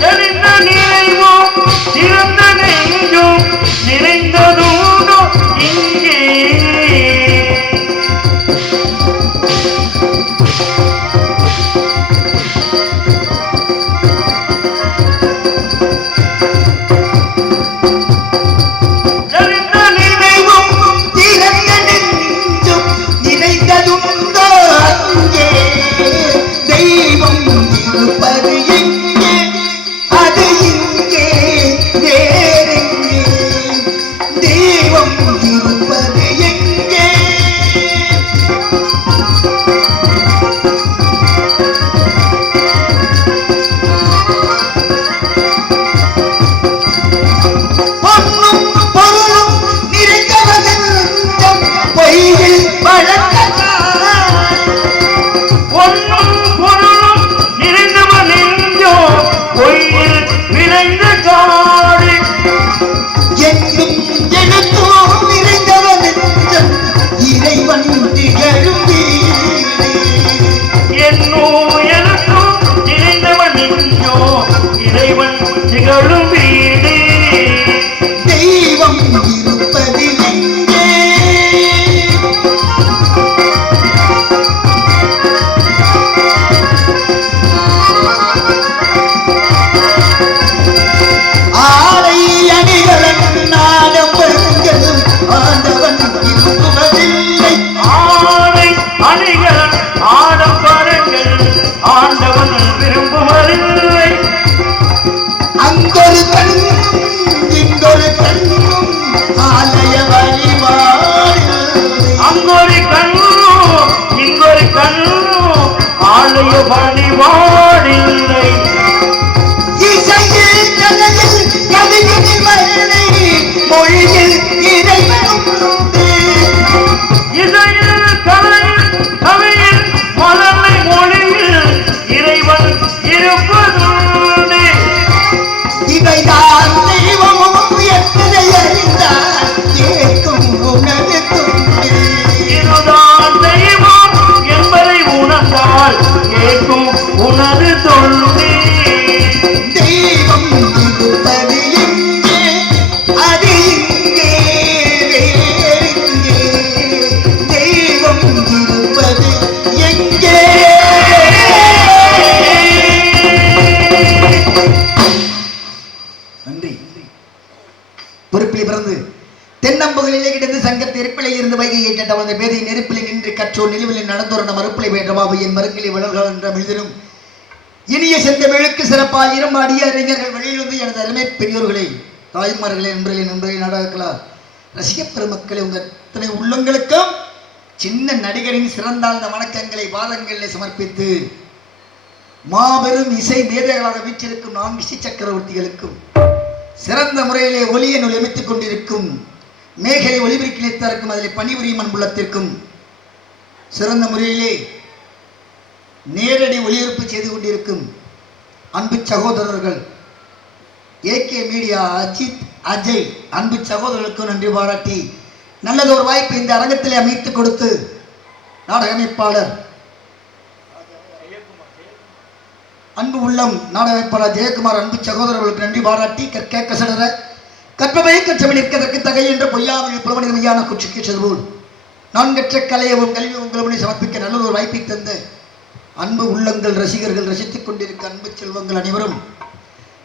தெரிந்த நினைவும் சிறந்த நெஞ்சும் நிறைந்ததூடோ இங்கே பணிவாடில்லை இசையில் கதையில் கவிஞனின் மரணை மொழியில் இறைவனும் இசையில் கதையில் கவியில் மலர்மை மொழியில் இறைவன் இருப்பது இவைதான் தெய்வமும் எத்தனை அறிந்தார் கேட்கும் உணர்வு இதுதான் தெய்வம் என்பதை உணர்ந்தால் கேட்கும் உனது தொழுதே தெய்வம் இருப்பது எங்கே அது இங்கே வேறெங்கே தெய்வம் இருப்பது எங்கே நன்றி பொறுப்பில் பிறந்து தென்னம்புகளிலே கிடந்து சங்கத்தை நெருப்பிலே இருந்து வைகையை கேட்டவன் பேதை நெருப்பிலே நின்று கற்றோர் நிலுவிலில் நடந்தோர் மறுப்பிலை வேண்டவாபு என் மறுக்கிலே வளர்கள் என்ற எழுதினும் இனிய செந்தமிழுக்கு சிறப்பாக இருமாடிய அறிஞர்கள் வெளியிலிருந்து எனது அருமை பெரியோர்களை தாய்மார்களே நண்பர்களே நாடகங்களார் ரசிக பெருமக்களை உங்கள் இத்தனை உள்ளங்களுக்கும் சின்ன நடிகரின் சிறந்தாழ்ந்த வணக்கங்களை வாதங்களிலே சமர்ப்பித்து மாபெரும் இசை மேதைகளாக வீற்றிருக்கும் 4 இசை சக்கரவர்த்திகளுக்கும் சிறந்த முறையிலே ஒலியை நுழைமித்துக் கொண்டிருக்கும் மேகலை ஒளிபரிக்கிழைத்திருக்கும் அதில் பணிபுரியும் அன்புள்ளத்திற்கும் சிறந்த முறையிலே நேரடி ஒளிபரப்பு செய்து கொண்டிருக்கும் அன்பு சகோதரர்கள் AK மீடியா அஜித் அஜய் அன்பு சகோதரர்களுக்கும் நன்றி பாராட்டி நல்லதொரு வாய்ப்பு இந்த அரங்கத்திலே அமைத்துக் கொடுத்து நாடக அமைப்பாளர் அன்பு உள்ளம் நாடக அமைப்பாளர் ஜெயக்குமார் அன்பு சகோதரர்களுக்கு நன்றி பாராட்டி கற்க கசடர கற்பவை கற்றவை நிற்கதற்கு தகை என்ற பொய்யாமல் புலமனித மையான குச்சிக்கு செல்வோம் நான் கற்ற கலையவும் கல்வி உங்களை சமர்ப்பிக்க நல்ல ஒரு வாய்ப்பை தந்த அன்பு உள்ளங்கள் ரசிகர்கள் ரசித்துக் கொண்டிருக்க அன்பு செல்வங்கள் அனைவரும்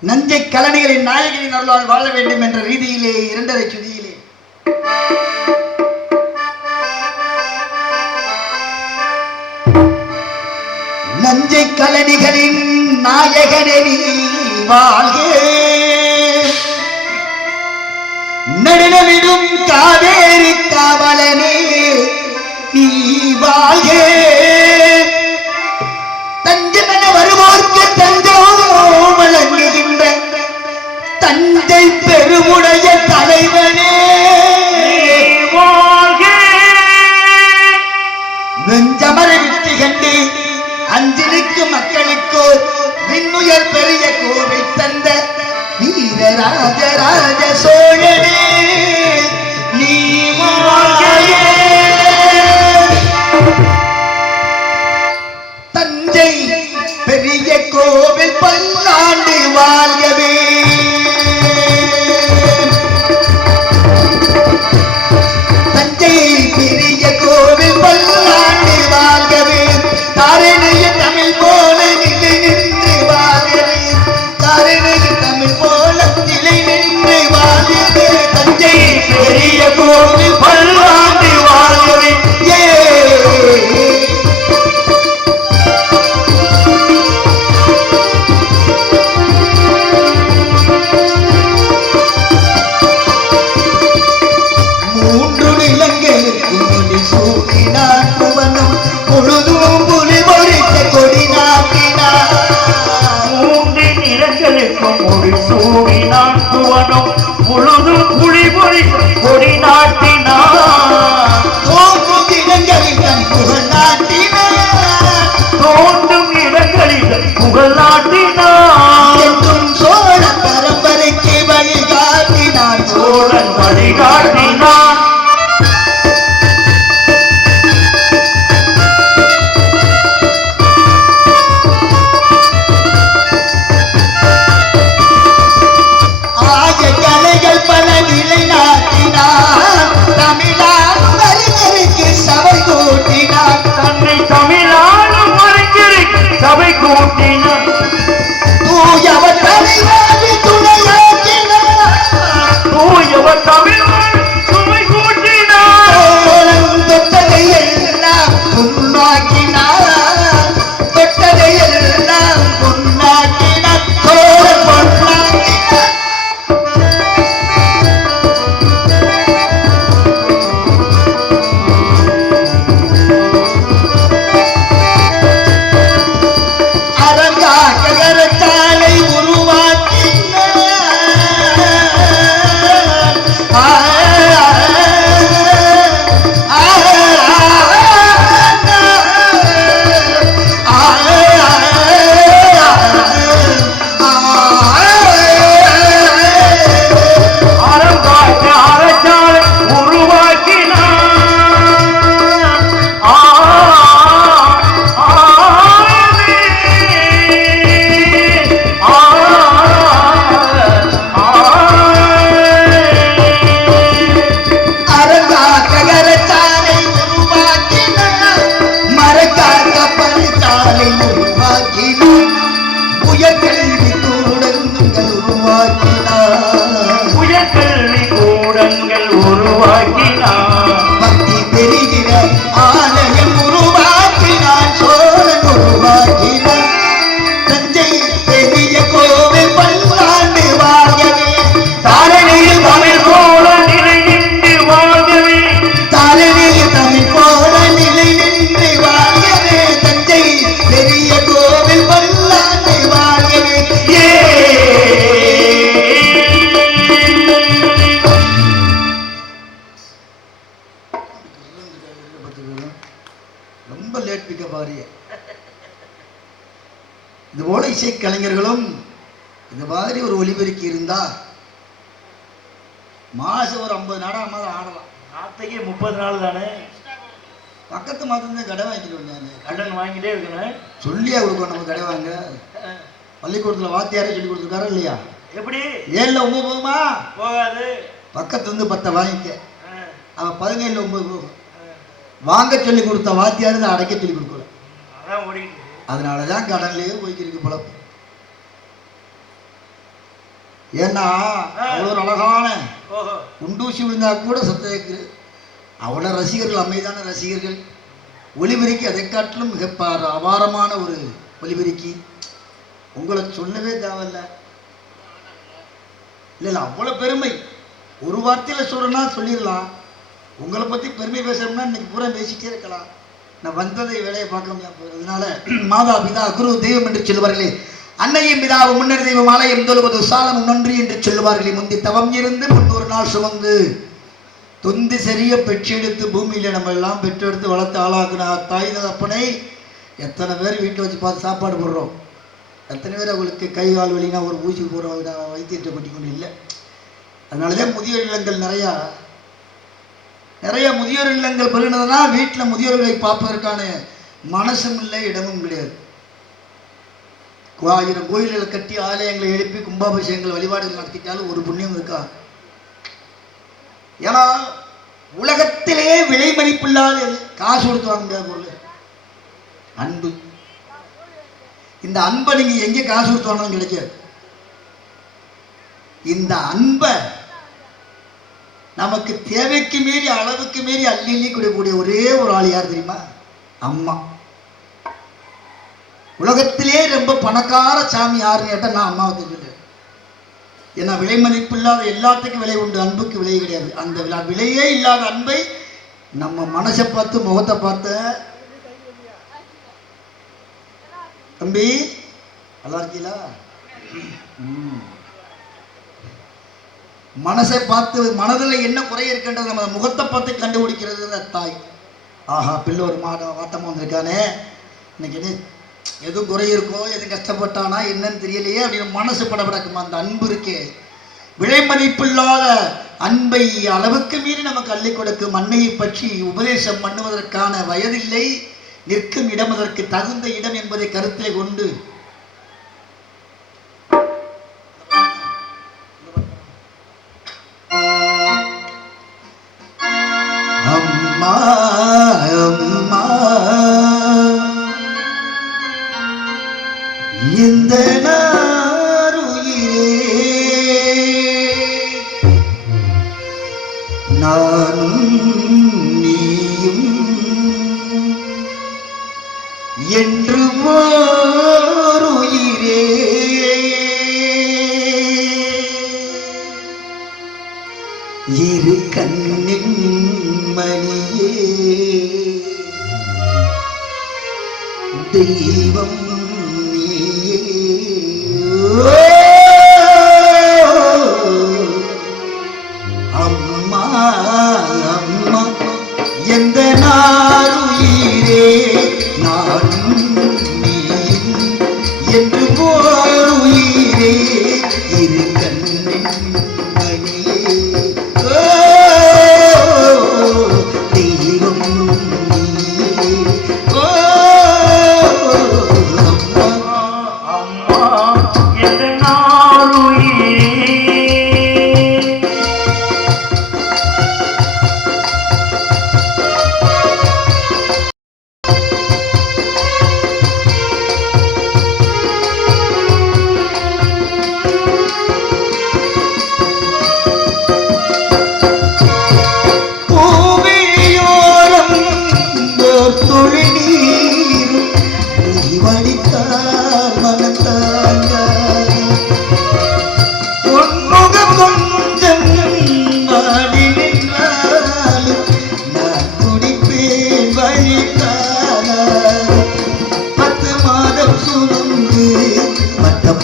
நஞ்சை கலனிகளின் நாயகனின் அருளால் வாழ வேண்டும் என்ற ரீதியிலே 2.5 சுதியிலே நஞ்சை கலனிகளின் நாயகனே வாழ்க நடுநவிடும் காவேரி காவலனே நீ வாழ்க தஞ்சமென வருவோர்க்கு தஞ்சம் வழங்குகின்ற தஞ்சை பெருமுடைய தலைவனே வாழ்க வெஞ்சமர விட்டு கண்டு அஞ்சலிக்கு மக்களுக்கோ விண்ணுயர் பெரிய கோவில் தந்த வீரராஜராஜ சோழனே நீ தஞ்சை பெரிய கோவில் பல்லாண்டு எங்கும் ஒரு சூடினான் துவனும் முழுது புலி பொறி கொடி நாட்டினான் தோன்றும் இடங்களில் தன் புகழ் நாட்டினான் தோன்றும் இடங்களில் புகழ் நாட்டினான் என்றும் சோழ பரம்பரைக்கு வழிகாட்டினான் சோழன் வழிகாட்டினான் கலைகள் பல நிலைநாட்டினான் தமிழாலும் அறிஞருக்கு சபை கூட்டினான் தன்னை தமிழாலும் அறிஞருக்கு சபை கூட்டினான் தூயவர் தலைவாழி துணையாக்கினான் தூயவர் தமிழ் சுமை கூட்டினான் தொட்டதை எல்லாம் பொன்னாக்கினான் தொட்டதை எல்லாம் பொன்னாக்கினான் சோழன் பொன்னாக்கினான் அரங்காக்கரத்தாலை உருவாக்கினான் உயர்கல்வி கூடங்கள் உருவாக்கினான் பக்தி பெருகிற ஆலயம் உருவாக்கினான் சோழன் உருவாக்கினான் தஞ்சை பெரிய கோவில் பல்லாண்டு வாழவே தாரணியில் தமிழ் போல நிலை நின்று வாழ்கவே தாரணியில் தமிழ் போல நிலை நின்று வாழவே தஞ்சை பெரிய கோவில் பல்லாண்டு வாழவே ரொம்ப லேட் பிக்கப் ஆகிய இது போல இசை கலைஞர்களும் இந்த மாதிரி ஒரு ஒலிபெருக்கி இருந்தா மாசம் ஒரு 50 நாடகமாக ஆடலாம். நாத்தைக்கு 30 நாள் தானே. பக்கத்து மாதம் கடை வாங்கிட்டு வந்தாங்க. கடன் வாங்கிட்டே இருக்கணும். சொல்லியா கொடுக்கணும் நம்ம கடை வாங்க. பள்ளிக்கூடத்தில் வாத்தியாரே சொல்லி கொடுத்துருக்காரா இல்லையா? எப்படி 7ல் 9 போகுமா? போகாது. பக்கத்து வந்து 10 வாங்கிக்க. அவன் 17ல் 9 போகும். வாங்க சொல்லி கொடுத்த வாத்தியாரு தான் அடைக்க சொல்லி கொடுக்கல. அதனாலதான் கடன்லயே போய்க்கிருக்கு பழப்பு. ஏன்னா அவ்வளோ ஒரு அழகான குண்டூசி விழுந்தா கூட சத்தம். அவ்வளோ ரசிகர்கள், அமைதியான ரசிகர்கள். ஒலிபெருக்கி அதை காட்டிலும் மிக அபாரமான ஒரு ஒலிபெருக்கி. உங்களை சொல்லவே தேவையில்லை. இல்லை அவ்வளோ பெருமை. ஒரு வார்த்தையில் சொல்றேன்னா சொல்லிடலாம். உங்களை பற்றி பெருமை பேசுறோம்னா இன்னைக்கு பூரா பேசிட்டே இருக்கலாம். நான் வந்ததை வேலையை பார்க்க முடியாது போகிறதுனால மாதா பிதா குரு தெய்வம் என்று சொல்லுவார்களே, அன்னையும் பிதாவும் முன்னர் தெய்வம் ஆலயம் தொழுவது சாலம் நன்றி என்று சொல்லுவார்களே. முந்தி தவம் இருந்து முன்னொரு நாள் சுமந்து தொந்தி சரிய பெற்றெடுத்து பூமியில நம்ம எல்லாம் பெற்றெடுத்து வளர்த்து ஆளாக்குன தாய் தகப்பனை எத்தனை பேர் வீட்டில் வச்சு பார்த்து சாப்பாடு போடுறோம். எத்தனை பேர் அவங்களுக்கு கை கால் வலினா ஒரு ஊசி போடுற வைத்தியத்தை பற்றி கொண்டு இல்லை. அதனாலதான் முதியோர் இல்லங்கள் நிறைய முதியோர் இல்லங்கள் பெருகினதுனா வீட்டில் முதியோர்களை பார்ப்பதற்கான மனசும் இல்லை, இடமும் கிடையாது. 1000 கோயில்களை கட்டி ஆலயங்களை எழுப்பி கும்பாபிஷேகங்கள் வழிபாடுகள் நடத்திட்டாலும் ஒரு புண்ணியம் இருக்கா? ஏன்னா உலகத்திலே விலை மதிப்பில்லாத காசு கொடுத்து வாங்க முடியாத பொருள் அன்பு. இந்த அன்பை நீங்க எங்க காசு கொடுத்து வாங்கினாலும் கிடைக்காது. இந்த அன்பை நமக்கு தேவைக்கு மீறி அளவுக்கு மீறி அள்ளி அள்ளி கொடுக்கக்கூடிய ஒரே ஒரு ஆள் யார் தெரியுமா? அம்மா. உலகத்திலே ரொம்ப பணக்கார சாமி யாருன்னு கேட்டால் நான் அம்மாவை தெரிஞ்சு. ஏன்னா விலை மதிப்பு இல்லாத எல்லாத்துக்கும் விலை உண்டு, அன்புக்கு விலை கிடையாது. அந்த விலையே இல்லாத அன்பை நம்ம மனசை பார்த்து முகத்தை பார்த்து, தம்பி நல்லா இருக்கீங்களா, மனசை பார்த்து மனதில் என்ன குறை இருக்கின்றது நம்ம முகத்தை பார்த்து கண்டுபிடிக்கிறது அந்த தாய். ஆஹா, பிள்ளை ஒரு வாட்டமாக வந்திருக்கானே, இன்னைக்கு என்ன எதுவும் குறை இருக்கோ, எதுவும் கஷ்டப்பட்டானா என்னன்னு தெரியலையே அப்படின்னு மனசு படபடக்குமா. அந்த அன்பு இருக்கே, விலை மதிப்பில்லாத அன்பை அளவுக்கு மீறி நமக்கு அள்ளி கொடுக்கும் அன்னையை பற்றி உபதேசம் பண்ணுவதற்கான வயதில்லை, நிற்கும் இடம் அதற்கு தகுந்த இடம் என்பதை கருத்திலே கொண்டு அம்மா அம்மா இந்த நானும் நீயும் என்று ஓருயிரே, இரு கண்ணின் மணியே, தெய்வம் நீயே. அம்மா அம்மா எந்த நாளுயிரே, நானும் நீயும் என்று போருயிரே, இரு கண்ணின் மணியே, தெய்வம் நீயே. அம்மா எந்த நாளுயிரே,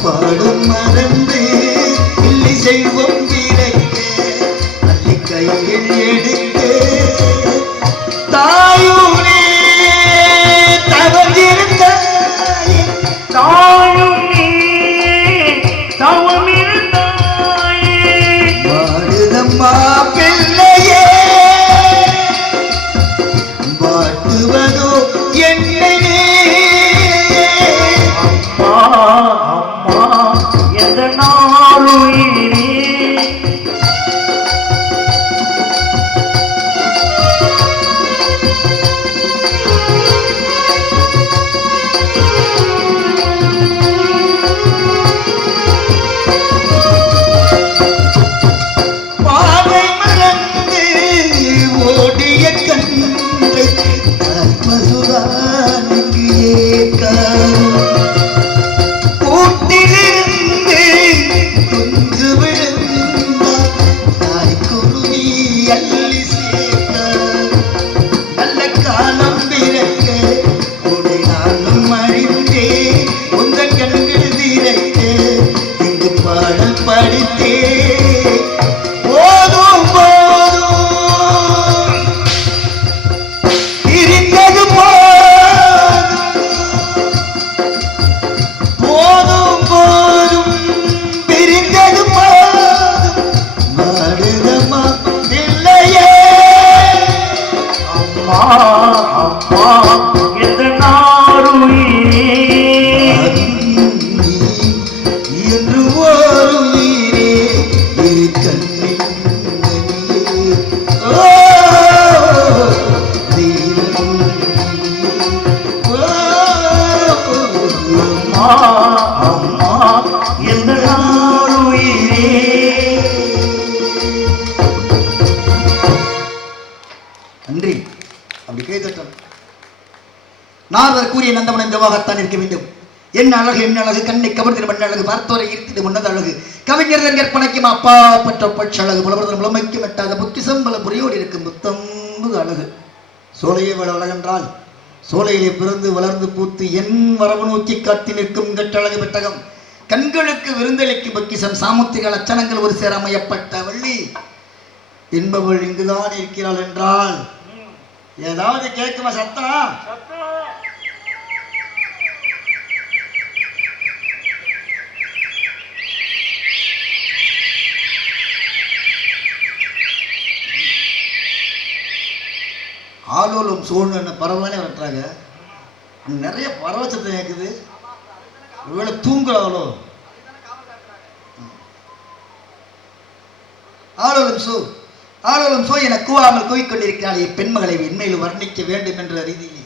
பாடும் மறந்து இல்லை செய்வோம் விரைக்க அள்ளி கையில் எடுக்க தாயூனே தவந்திருந்தாயே, தாயும் நீ தவமிருந்தாயே, வாடுதம்மா பிள்ளையே, வாட்டுவதோ என்னை. அம்மா எந்த நாளுயிரே, பாவை மறந்து ஓடிய கண்களை ஆத்மசுதானுக்கு ஏற்காது, கூட்டிலிருந்து குஞ்சு விழுந்தால் தாய்க்குருவி அள்ளி சேர்த்தார். நல்ல காலம் பிறக்க உடை நானும் அறிந்தே, உங்கள் கண்கள் திரைக்க இங்கு பாடல் படித்தே. போதும் போதும் இருந்தது போதும் போதும் பிரிந்தது போதும், வாடுதம்மா பிள்ளையே. அம்மா அம்மா எந்த நாளுயிரே, நீ என்று ஓருயிரே, இரு கண்ணின் மணியே, ஓ தெய்வம் நீயே. அம்மா அம்மா எந்த நாளுயிரே. நன்றி. அப்படி கை தட்டம். நாரதர் கூறிய நந்தவன் இந்தவாகத்தான் இருக்க வேண்டும். என்ன அழகு, என்ன அழகு, கண்ணை கவர்ந்திடும் மண் அழகு, பார்த்தோரை ஈர்த்திடு முன்னது அழகு, கவிஞர் கற்பனைக்கும் அப்பா பற்ற பட்சழகு, புலவர்தன் புலமைக்கும் எட்டாத புத்தி சம்பள புரியோடு இருக்கும் புத்தம்பு அழகு. சோலையை வள அழகென்றால் சோலையிலே பிறந்து வளர்ந்து பூத்து என் வரவு நோக்கி காட்டி நிற்கும் கட்டழகு பெட்டகம் கண்களுக்கு விருந்தளிக்கும் பொக்கிஷம் சாமுத்திரிக லட்சணங்கள் ஒரு சேர அமையப்பட்ட வள்ளி என்பவள் இங்குதான் இருக்கிறாள் என்றால் ஏதாவது கேட்குமா சத்தம்? ஆலோலம் சோழன்னு பறவைதானே வெட்டுறாங்க. நிறைய பறவை சத்தம் கேட்குது. ஒருவேளை தூங்குறாங்களோ? ஆலோலம் சோ என கூவாமல் கூவிக்கொண்டிருக்கிறாள். பெண்மகளை என்மையில் வர்ணிக்க வேண்டும் என்ற ரீதியிலே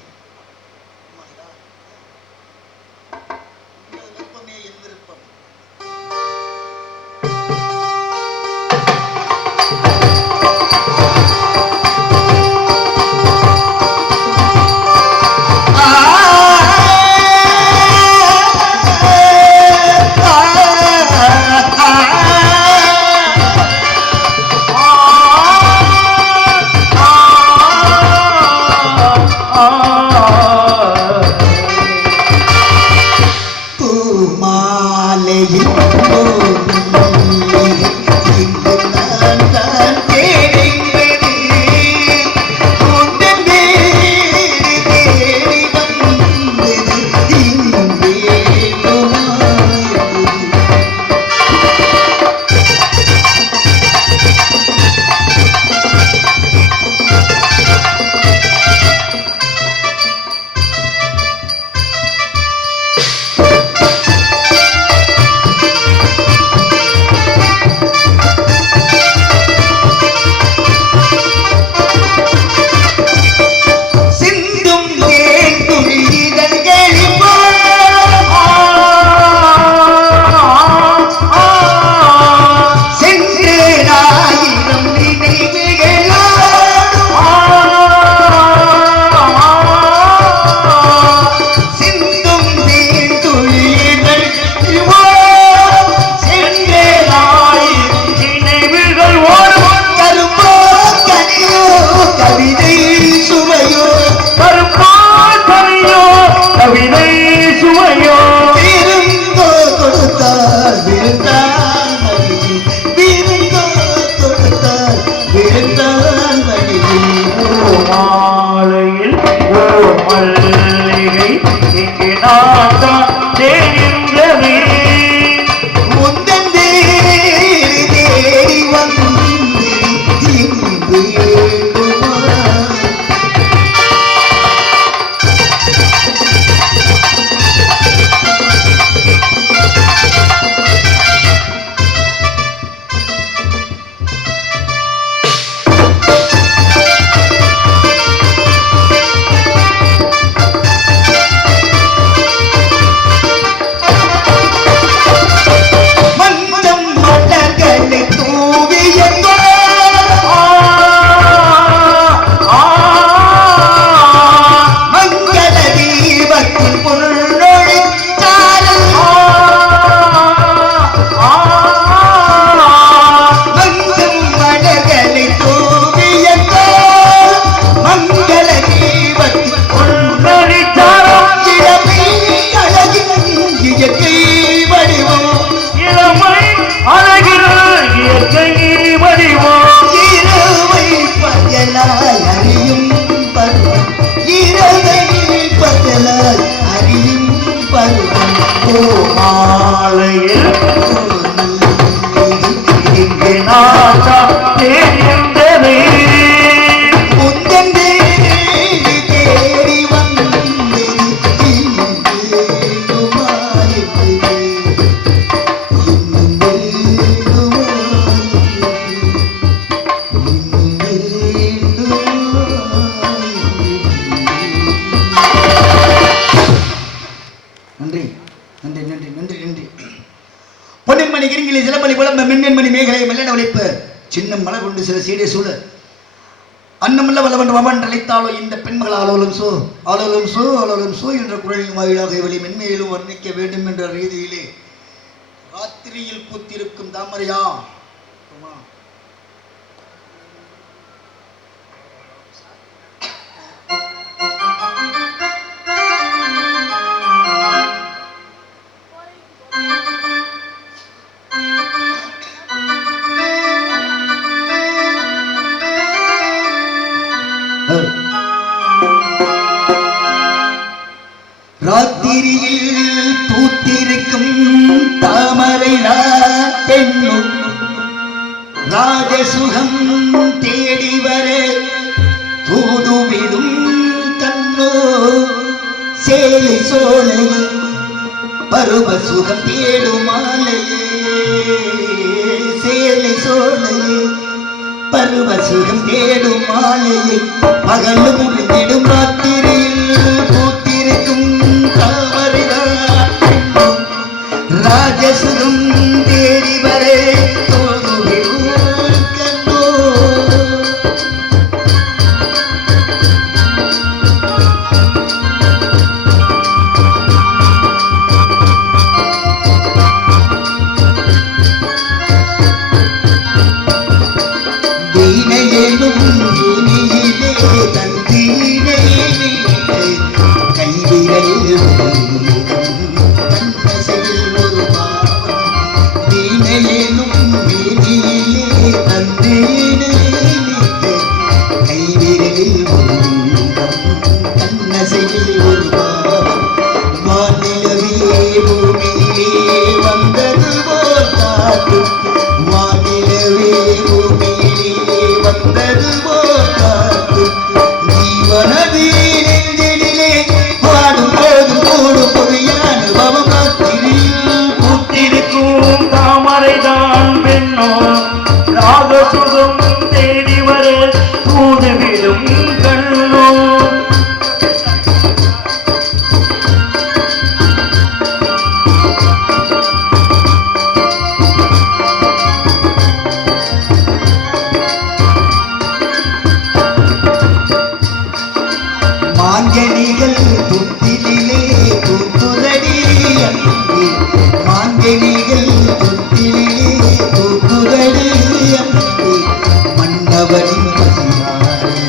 சின்னம் மலர் கொண்டு சில சீடை சூழ அன்னமல்ல வல்லவன் வமன் அழைத்தாலோ இந்த பெண்கள் ஆலோலம் சோ என்ற குரலின் வாயிலாக இவளை மென்மையிலும் வர்ணிக்க வேண்டும் என்ற ரீதியிலே ராத்திரியில் பூத்திருக்கும் தாமரையா பெண்ணும் ராஜசுகம் தேடி வர தூதுவிடும் கண்ணோ சேலை சோலை பருவ சுகம் தேடும் மாலையே சேலை சோலையே பருவ சுகம் தேடும் மாலையை பகலும் முடிந்திடும் ராத்திரியில் பூத்திருக்கும் தாமரைதான் ராஜசுகம் தேடி வரே மாங்கனிகள் புத்திலே பூக்குதடி மாங்கனிகள் புத்திலே பூக்குதடி மன்னவனின் பசியாரே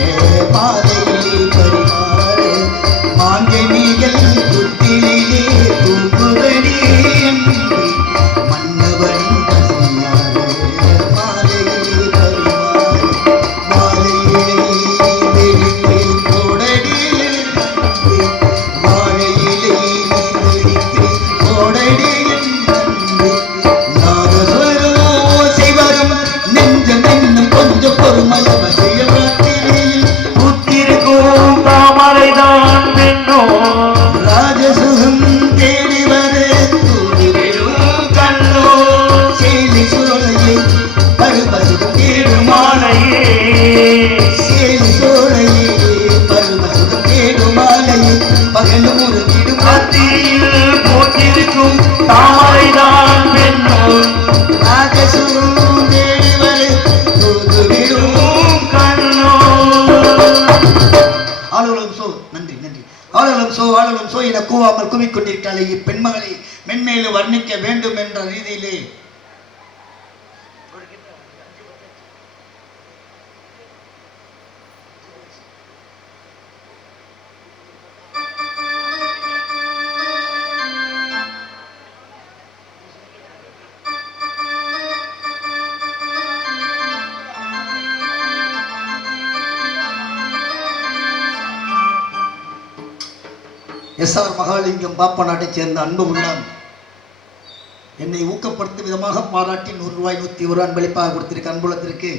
பாதையிலே பரிமாறே மாங்கனிகள் புத்திலே பூக்குதடி மன்னவனின் பசியாரே பாதையிலே பரிமாறே மாலையிலே என கூவாமல் குவிக்கொண்டிருக்காளே இப்பெண்மகளை மென்மேலும் வர்ணிக்க வேண்டும் என்ற ரீதியிலே எஸ்.ஆர். மகாலிங்கம் பாப்பா நாட்டைச் சேர்ந்த அன்பு உள்ளம் என்னை ஊக்கப்படுத்தும் விதமாக பாராட்டி ₹100 101 அன்பளிப்பாக கொடுத்திருக்க அன்புள்ளத்திற்கு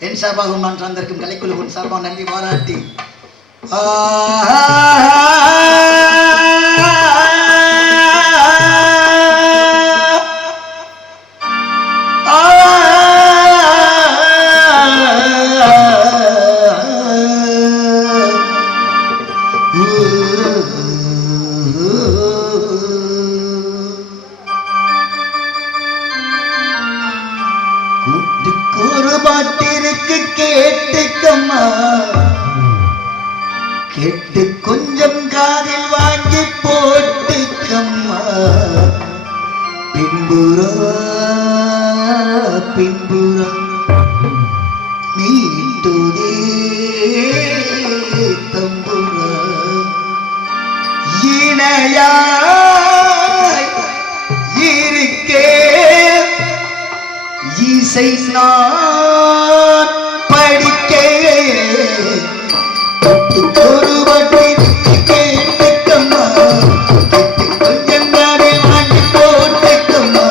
என் சார்பாகவும் நான் சார்ந்திருக்கும் கலைக்குழுவின் சார்பாக நன்றி பாராட்டி கேட்டுக்கம்மா கேட்டு கொஞ்சம் காதில் வாங்கி போட்டுக்கம்மா பின்புறா பின்புறா மீட்டுதே தம்புரா இணையாய் இருக்கே இசை நான் படிக்க ஒரு வட்டி கேட்டுக்கம்மா கேட்டு கொஞ்சம் நாளை வாங்கி போட்டுக்கம்மா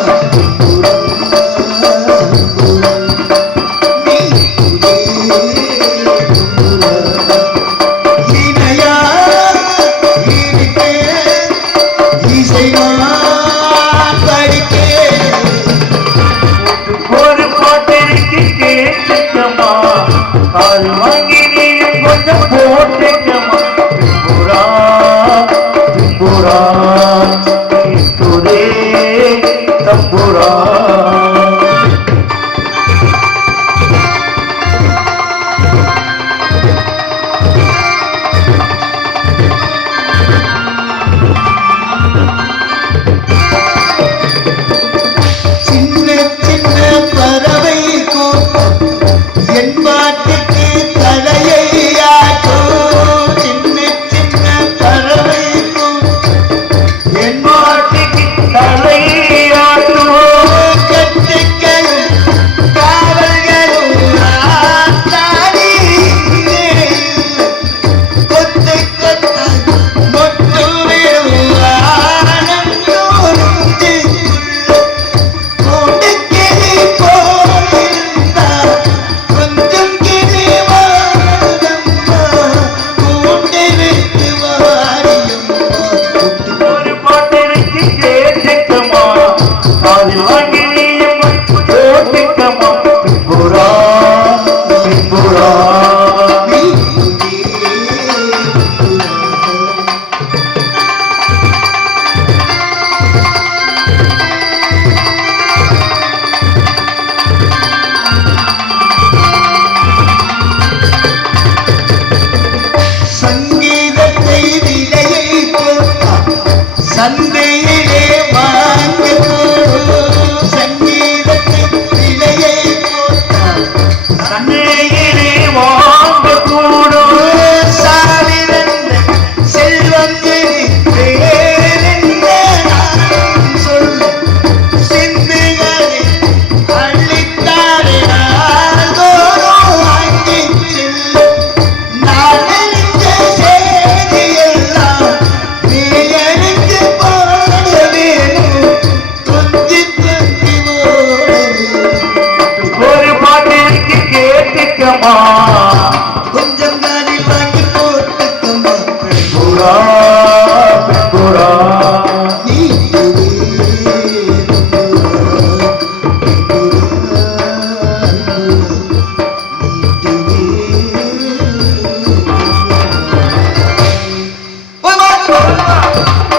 சின்ன சின்ன பறவை கூட்டம் என் பாட்டுக்கு தலையை ஆட்டும். சின்ன சின்ன பறவை கூட்டம் என் பாட்டுக்கு தலையாட்டும். கட்டுக்களும் காவல்களும் ஆசாரி கொத்து கொத்தாய் மொட்டு விடும் ஆனந்தோறும் கூண்டுக்கிளி போலிருந்தார் கொஞ்சம் கிளி வாழுதம்மா கூண்டு விட்டு வாரியம்மா. ஒரு பாட்டிற்கு கேட்டுக்கமா அது வாங்கி நீயும் போட்டுக்கமா. பின்புறா பின்புறா சங்கீதத்தை விலையை போட்டார் சந்தையிலே வாங்க போடும். சங்கீதத்தை விலையை போட்டார் சந்தையிலே வாங்கக்கூடும். சாவிரந்த செல்வம் வேறென்ன நான் சொல்ல சிந்துகளை அள்ளித்தாரே நாள்தோறும் வாங்கிச் செல்லும். நான் அறிந்த செய்தியெல்லாம் நீ எனக்கு போட வேணும். தொந்தி தொந்தி ஓட வேணும். ஒரு பாட்டிற்கு கேட்டுக்கமா